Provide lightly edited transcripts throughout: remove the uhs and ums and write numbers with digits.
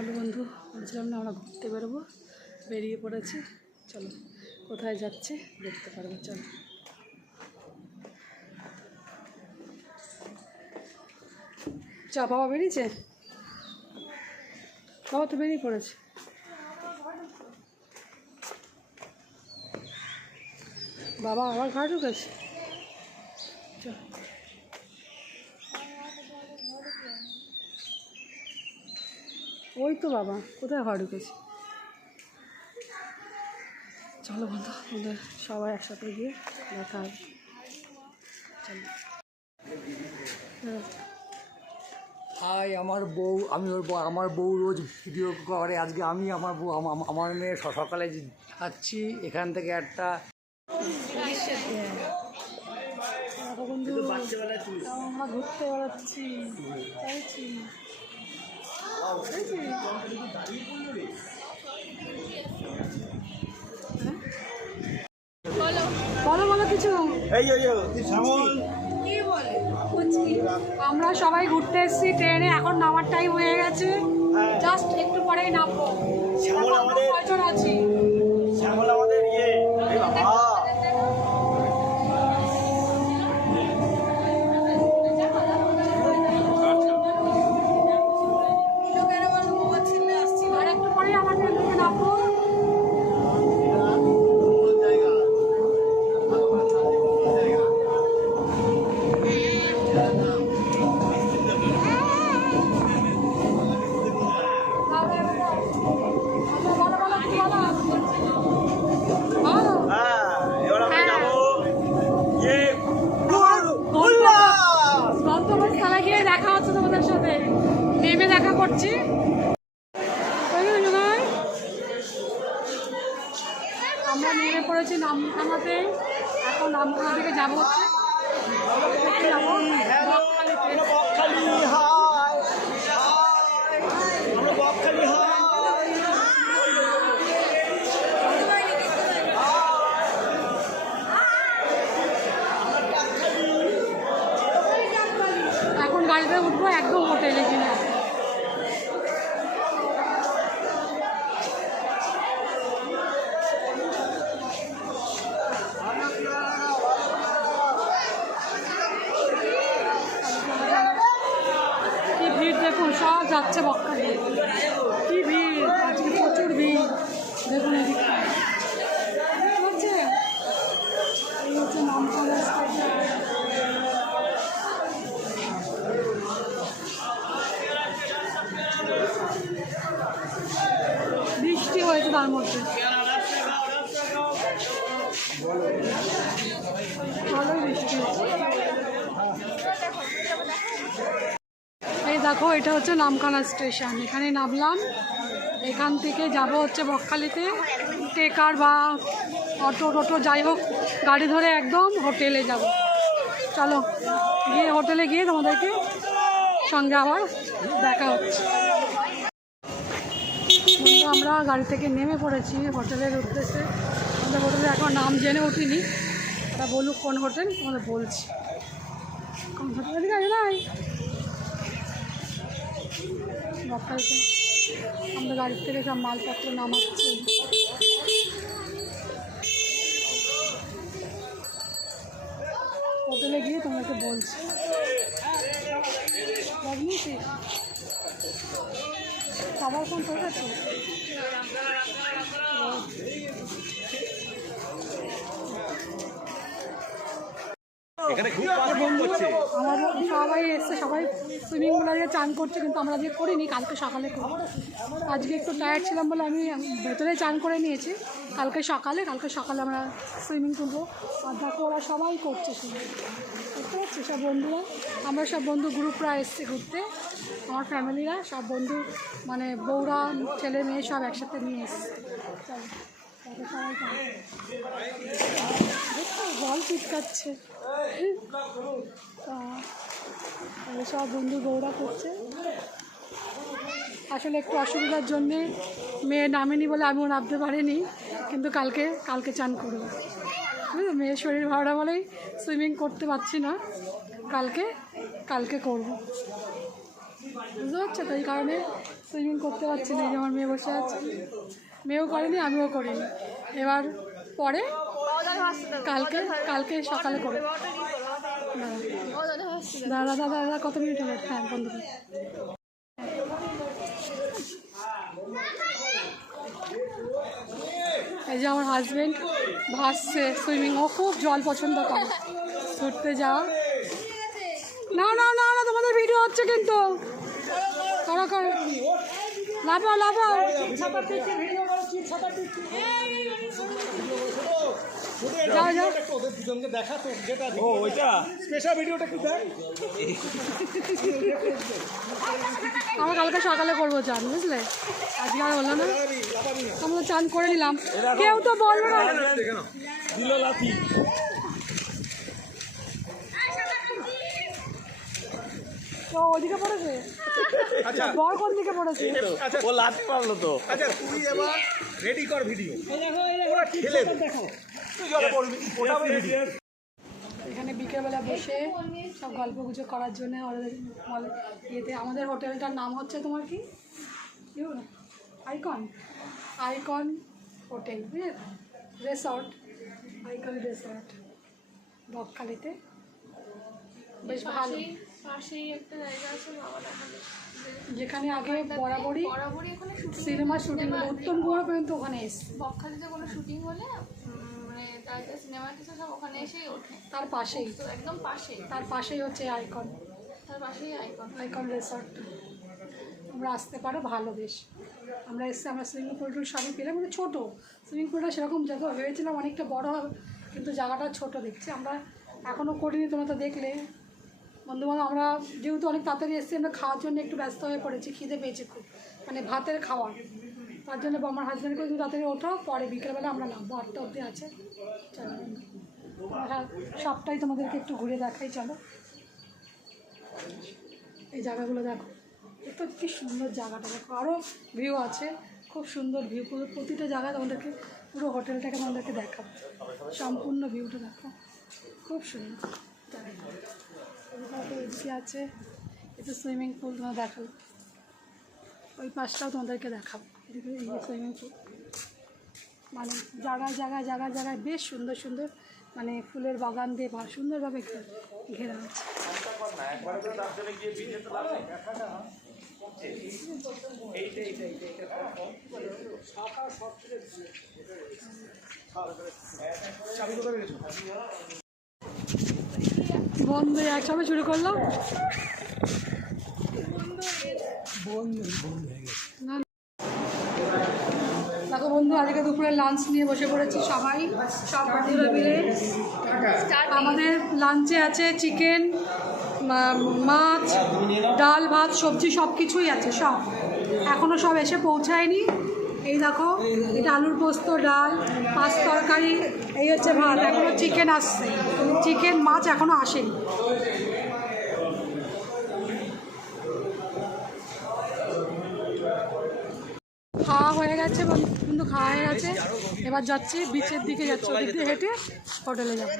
চলো বন্ধু, বলছিলাম না আমরা ঘুরতে বেরোবো, বেরিয়ে পড়েছি। চলো কোথায় যাচ্ছে দেখতে পারবো। চলো চা। বাবা বেরিয়েছে, বাবা তো বেরিয়ে পড়েছে। বাবা আবার ঘরে ঢুকেছে। চল ওই তো বাবা কোথায় ঘরে ঢুকেছে। চলো বন্ধু, আমাদের সবাই একসাথে গিয়ে দেখা হবে। চলো। হাই আমার বউ, আমি ওর বউ। আমার বউ রোজ ভিডিও করে। আজকে আমি আমার বউ আমার মেয়ে সকালে যাচ্ছি এখান থেকে একটা আমরা ঘুরতে বেড়াচ্ছি। বলো বলো কিছু। আমরা সবাই ঘুরতে এসেছি ট্রেনে, এখন নামার টাইম হয়ে গেছে। জাস্ট একটু পরেই নামবো। কয়জন আছি? আর একটু পরেই আমার ট্রেন থেকে নামবো। গন্তব্যস্থলে গিয়ে দেখা হচ্ছে তোমাদের সাথে, নেমে দেখা করছি। আমরা নেমে পড়েছি নামখানাতে, এখন নামখানা থেকে যাবো হচ্ছে যাবো এখন গাড়িতে উঠবো একদম হোটেলে কিনা। কি ভিড় দেখুন, সব যাচ্ছে বকখালি। কি ভিড় আজকে, প্রচুর ভিড়। দেখুন এদিকটা হচ্ছে, এই হচ্ছে নামখানা স্টেশন। বৃষ্টি হয়েছে তার মধ্যে, ভালোই বৃষ্টি হচ্ছে। এই দেখো, এটা হচ্ছে নামখানা স্টেশন। এখানে নামলাম, এখান থেকে যাব হচ্ছে বকখালিতে। টেকার বা অটো টোটো যাই হোক, গাড়ি ধরে একদম হোটেলে যাব। চলো গিয়ে হোটেলে গিয়ে তোমাদেরকে সঙ্গে আবার দেখা হচ্ছে। আমরা গাড়ি থেকে নেমে পড়েছি হোটেলের উদ্দেশ্যে। আমাদের হোটেলে এখন নাম জেনে উঠিনি, ওরা বলুক কোন হোটেল, তোমাদের বলছি। কোন হোটেলের দিকে আছে নাই বকখালিতে। আমরা গাড়ির থেকে সব মালপত্র নামাচ্ছি। হোটেলে গিয়ে তোমাকে বলছি। বুঝলি খাবার কোন তোর কাছে? আমাদের সবাই এসছে, সবাই সুইমিং পুলে দিয়ে চান করছে, কিন্তু আমরা যে করিনি, কালকে সকালে করবো। আজকে একটু টায়ার্ড ছিলাম বলে আমি ভেতরে চান করে নিয়েছি। কালকে সকালে আমরা সুইমিং তুলবো। আর দেখো ওরা সবাই করছে সুইমিং, বুঝতে পারছি। সব বন্ধুরা, আমরা সব বন্ধু গ্রুপরা এসছি ঘুরতে। আমার ফ্যামিলিরা সব বন্ধু, মানে বউরা ছেলে মেয়ে সব একসাথে নিয়ে এসছে। চলো সবাই দেখো জল চিটকাচ্ছে। সব বন্ধু বউরা করছে। আসলে একটু অসুবিধার জন্যে মেয়ে নামেনি বলে আমিও নামতে পারিনি, কিন্তু কালকে চান করবো। মেয়ের শরীর ভালো বলেই সুইমিং করতে পারছি না। কালকে করব, বুঝতে পারছো তো। এই কারণে সুইমিং করতে পারছি না, এই যে আমার মেয়ে বসে আছে, মেয়েও করেনি আমিও করিনি। এবার পরে কালকে কালকে সকালে করে। দাদা দাদা দাদা কত মিনিট হলো? হ্যাঁ বন্ধ করে। এই যে আমার হাজবেন্ড ভাসছে সুইমিং, ও খুব জল পছন্দ করে, ঘুরতে যাওয়া। না না না না, তোমাদের ভিডিও হচ্ছে কিন্তু, করো করো, লাফাও লাফাও। যাও যাও, আমরা কালকে সকালে করবো চান, বুঝলে, আজকে আর হলো না, আমরা চান করে নিলাম। কেউ তো বলবে না তো ওদিকে পড়েছে, বর কোন দিকে পড়েছে? ও লাথি মারলো তো। আচ্ছা তুই এবার রেডি কর ভিডিও, ওরা খেলে দেখো তুই যা বলবি ওটা ভিডিও। এখানে বিকেলবেলা বসে সব গল্প গুজব করার জন্য ওদের ইয়েতে, আমাদের হোটেলটার নাম হচ্ছে তোমার কি আইকন, আইকন হোটেল, বুঝলে, রিসর্ট, আইকন রিসর্ট বকখালিতে, বেশ ভালো। পাশেই একটা জায়গা আছে যেখানে আগে বরাবরই এখানে সিনেমা শুটিং হলো, উত্তম কুমার পর্যন্ত ওখানে এসছে। বকখালিতে কোনো শুটিং হলে মানে তার সিনেমা কিছু সব ওখানে এসেই ওঠে, তার পাশেই, তো একদম পাশেই, তার পাশেই হচ্ছে আইকন, তার পাশেই আইকন। Icon resort. তোমরা আসতে পারো, ভালো বেশ। আমরা এসে আমরা সুইমিং পুল টুল সবই পেলাম, মানে ছোটো সুইমিং পুলটা, সেরকম জায়গা ভেবেছিলাম অনেকটা বড় হবে, কিন্তু জায়গাটা ছোট দেখছি। আমরা এখনও করিনি, তোমরা তো দেখলে বন্ধুবান্ধব। আমরা যেহেতু অনেক তাড়াতাড়ি এসেছি, আমরা খাওয়ার জন্য একটু ব্যস্ত হয়ে পড়েছি, খিদে পেয়েছে খুব, মানে ভাতের খাওয়া, তার জন্য আমার হাজব্যান্ডকে যদি তাড়াতাড়ি ওঠো, পরে বিকেলবেলা আমরা নামবো, 8টা অবধি আছে। চলো আমরা সবটাই তোমাদেরকে একটু ঘুরে দেখাই, চলো। এই জায়গাগুলো দেখো, এত কি সুন্দর জায়গাটা দেখো, আরও ভিউ আছে, খুব সুন্দর ভিউ, পুরো প্রতিটা জায়গায় তোমাদেরকে পুরো হোটেলটাকে তোমাদেরকে দেখাবো, সম্পূর্ণ ভিউটা দেখো, খুব সুন্দর জায়গাটা। এদিকে আছে, এটা সুইমিং পুল তোমার দেখাবো, ওই পাশটাও তোমাদেরকে দেখাবো, এদিকে এই সুইমিং পুল, মানে জায়গায় জায়গায় জায়গায় জায়গায় বেশ সুন্দর সুন্দর, মানে ফুলের বাগান দিয়ে সুন্দরভাবে ঘেরা আছে। বন্ধ একসঙ্গে শুরু করলাম, দেখো বন্ধু, আজকে দুপুরে লাঞ্চ নিয়ে বসে পড়েছি সবাই, সব বন্ধুরা মিলে। আমাদের লাঞ্চে আছে চিকেন, মাছ, ডাল, ভাত, সবজি, সব কিছুই আছে, সব এখনও সব এসে পৌঁছায়নি। এই দেখো, এটা আলুর পোস্ত, ডাল, মাছ তরকারি, এই হচ্ছে ভাত, এখনও চিকেন আসছে, চিকেন মাছ এখনও আসেনি। খাওয়া হয়ে গেছে কিন্তু, খাওয়া হয়ে গেছে, এবার যাচ্ছি বিচের দিকে, যাচ্ছি ওদিক দিয়ে হেঁটে হোটেলে যাবো।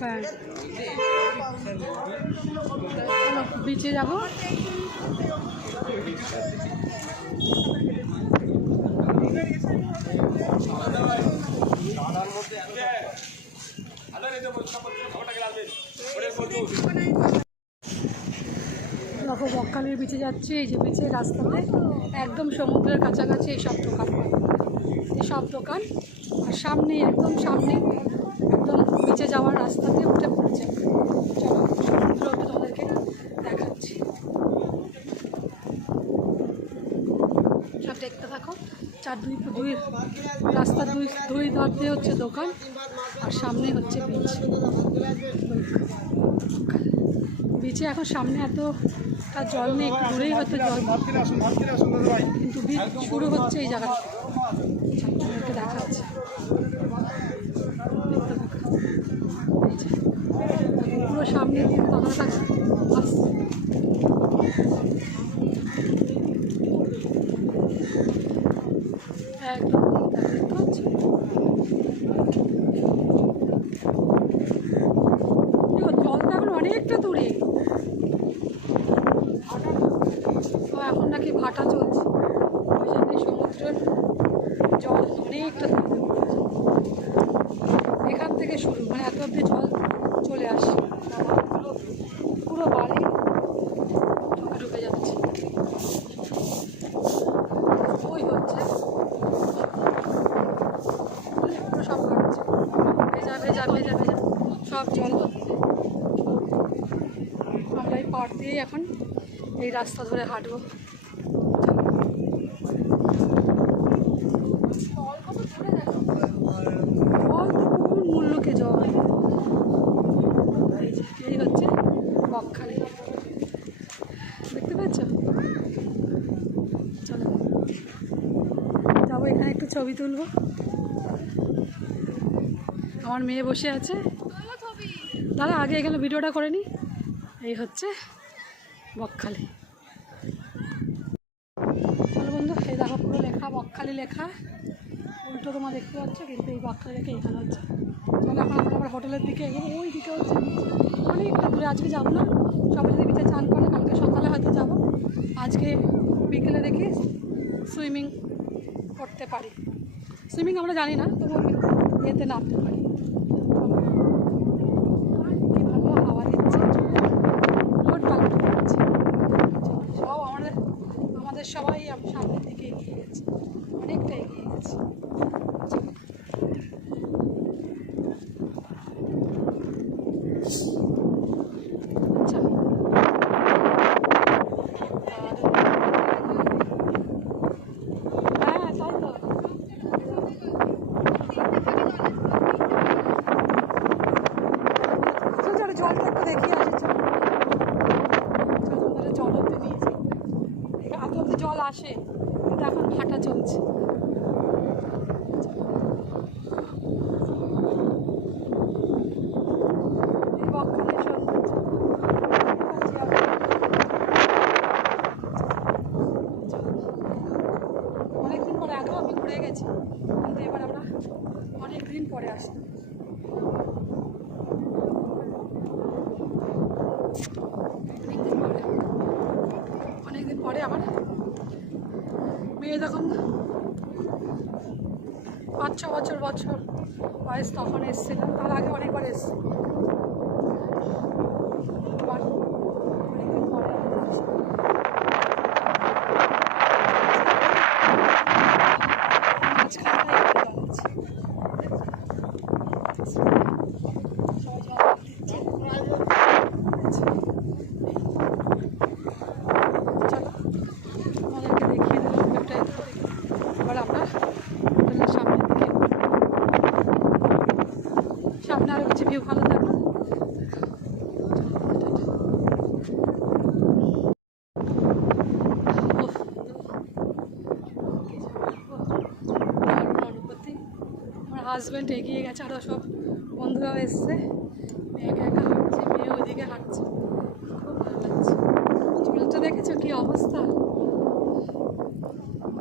হ্যাঁ বিচে যাবো। দেখো বকখালির বিচে যাচ্ছি, এই যে বিচের রাস্তাতে একদম সমুদ্রের কাছাকাছি এইসব দোকান, এইসব দোকান, আর সামনে একদম সামনে একদম বিচে যাওয়ার রাস্তাতে উঠে পড়েছে। চলো সমুদ্র তোমাদেরকে দেখাচ্ছি, সব দেখতে থাকো। দুই রাস্তার দুই ধার দিয়ে হচ্ছে দোকান, আর সামনে হচ্ছে বিচ। বিচে এখন সামনে এতটা জল নেই, একটু দূরেই হয়তো জল, কিন্তু বিচ শুরু হচ্ছে এই জায়গাটা, দেখাচ্ছে। পুরো সামনে দিয়ে কথা থাকছে, একদম দেখতে পাচ্ছি। জলটা এখন অনেকটা দূরে, ভাটা চলছে, ওই জন্য সমুদ্রের জল অনেকটা এখান থেকে শুরু, মানে এত অব্দি জল চলে আসে, পুরো পুরো বাড়ি ঢুকে যাচ্ছে। ওই হচ্ছে পুরো সব কাটছে, ভেজা ভেজা ভেজা ভেজা সব জল হচ্ছে। আমরা এই পাড় দিয়েই এখন এই রাস্তা ধরে হাঁটবো। জল তো কোন মূল্যকে জল। এই হচ্ছে বকখালি, দেখতে পাচ্ছ? চলো যাবো, এখানে একটু ছবি তুলবো। আমার মেয়ে বসে আছে, দাঁড়া আগে এখানে ভিডিওটা করে নিই। এই হচ্ছে বকখালি। চলো বন্ধু, এই দেখো পুরো লেখা বকখালি লেখা, উল্টো তোমার দেখতে পাচ্ছ, কিন্তু এই বকখালি লেখা এখানে হচ্ছে। চলো এখন আমরা আবার হোটেলের দিকে এগোবো, ওই দিকে হচ্ছে অনেকটা দূরে। আজকে যাবো না, সবাই যদি বিচে চান করে কালকে সকালে হয়তো যাবো। আজকে বিকেলে দেখি সুইমিং করতে পারি। সুইমিং আমরা জানি না, তবু আমি এতে নামতে পারি। কি ভালো হাওয়া দিচ্ছে, রোড পাল্টে যাচ্ছে। সব আমাদের সবাই সামনের দিকে এগিয়ে গেছে, অনেকটা এগিয়ে গেছে। আচ্ছা, হ্যাঁ তাই তো। জলটা একটু দেখিয়ে আসছে, জল অব্দি দিয়েছে, এত অব্দি জল আসে, কিন্তু এখন ভাটা চলছে। অনেকদিন পরে, আগেও আমি ঘুরে গেছি, কিন্তু এবার আমরা অনেকদিন পরে আসলাম। অনেকদিন পরে আবার মেয়ে যখন 5-6 বছর বয়স তখন এসেছিলাম, তার আগে অনেকবার এসেছি। অনেকদিন পরে মাঝখানটায় একটু জল আছে, সবাই জল দিচ্ছে। চলো আমাদেরকে দেখিয়ে দিল ভিউটা, এবার আমরা হোটেলের সামনের দিকে, সামনে আরও কিছু ভিউ ভালো থাকবে। অনুভূতি। আমার হাজব্যান্ড এগিয়ে গেছে, আরও সব বন্ধুরাও এসছে, মেয়েকে একা হাঁটছে, মেয়ে ওইদিকে হাঁটছে, খুব ভালো লাগছে। চুলটা দেখেছো কি অবস্থা,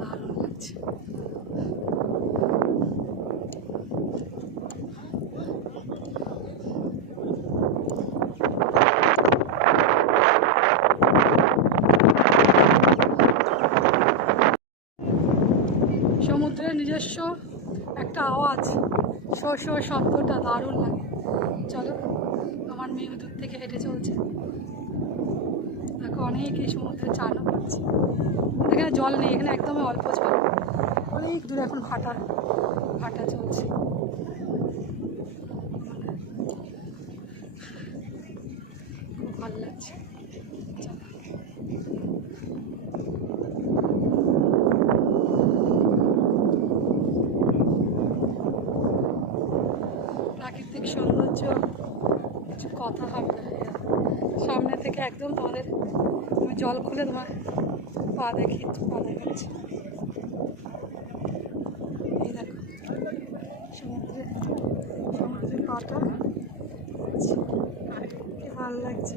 দারুণ লাগছে। সমুদ্রের নিজস্ব একটা আওয়াজ, শো শো শব্দটা দারুণ লাগে। চলো, আমার মেয়ে দূর থেকে হেঁটে চলছে, দেখো অনেকেই সমুদ্রে চানও করছে। এখানে জল নেই, এখানে একদমই অল্প জল, অনেক দূরে এখন ভাটা চলছে। খুব ভালো লাগছে। প্রাকৃতিক সৌন্দর্য কিছু কথা হবে না, সামনে থেকে একদম তোমাদের, তুমি জল খুলে তোমার পা দেখাচ্ছে। এই দেখো সমুদ্রের পাটা, কি ভালো লাগছে,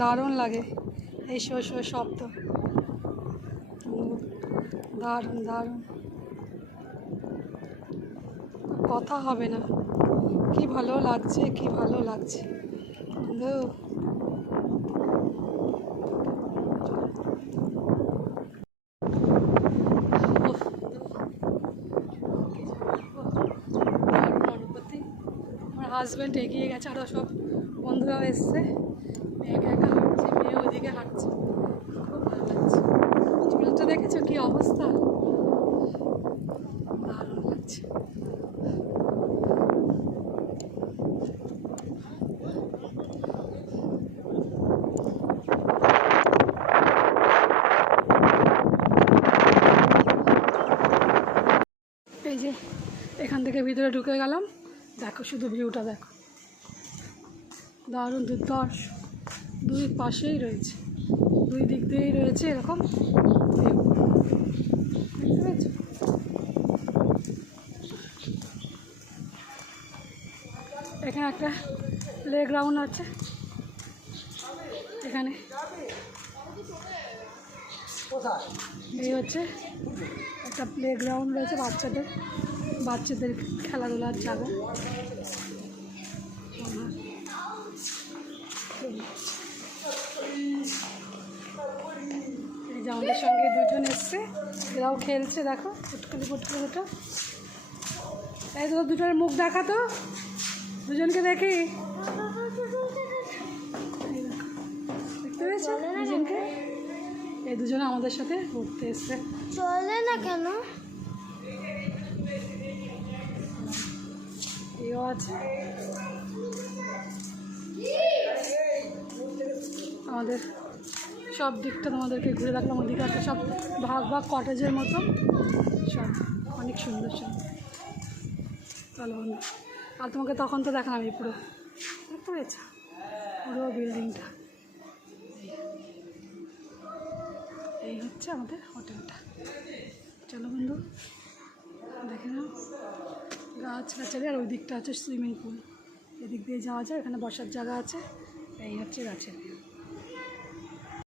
দারুণ লাগে এই শো শো শব্দ, দারুণ দারুণ, কথা হবে না। কি ভালো লাগছে, কি ভালো লাগছে। বন্ধু আমার হাজব্যান্ড এগিয়ে গেছে, আরও সব বন্ধুরাও এসছে। একা একা হাঁটছে, মেয়ে ওইদিকে হাঁটছে, খুব ভালো লাগছে। চুলটা দেখেছো কি অবস্থা, দারুণ লাগছে। এই যে এখান থেকে ভিতরে ঢুকে গেলাম, দেখো শুধু ভিউটা দেখো, দারুণ দুর্দর্শ। দুই পাশেই রয়েছে, দুই দিক দিয়েই রয়েছে এরকম ভিউ, দেখতে পেয়েছো? এখানে একটা প্লে গ্রাউন্ড আছে, এখানে এই হচ্ছে একটা প্লে গ্রাউন্ড রয়েছে বাচ্চাদের খেলাধুলার জায়গা। এই যে আমাদের সঙ্গে দুজন এসছে, এরাও খেলছে, দেখো ফুটকালি ওটা। এই তো দুটোর মুখ দেখা তো, দুজনকে দেখি, এই দেখো, দেখতে পেয়েছো দুজনকে? এই দুজনে আমাদের সাথে ঘুরতে এসছে। চলে না কেন? এও আছে, আমাদের সব দিকটা তোমাদেরকে ঘুরে রাখলাম। ওদিকে একটা সব ভাগ কটেজের মতো, সব অনেক সুন্দর সুন্দর। চলো বন্ধু, আর তোমাকে তখন তো দেখালাম এই পুরো, দেখতে পেয়েছো পুরো বিল্ডিংটা। এই হচ্ছে আমাদের হোটেলটা। চলো বন্ধু দেখে নাও, গাছগাছালি, আর ওই দিকটা আছে সুইমিং পুল, এদিক দিয়ে যাওয়া যায়, এখানে বসার জায়গা আছে। এই হচ্ছে গাছের ভিউ।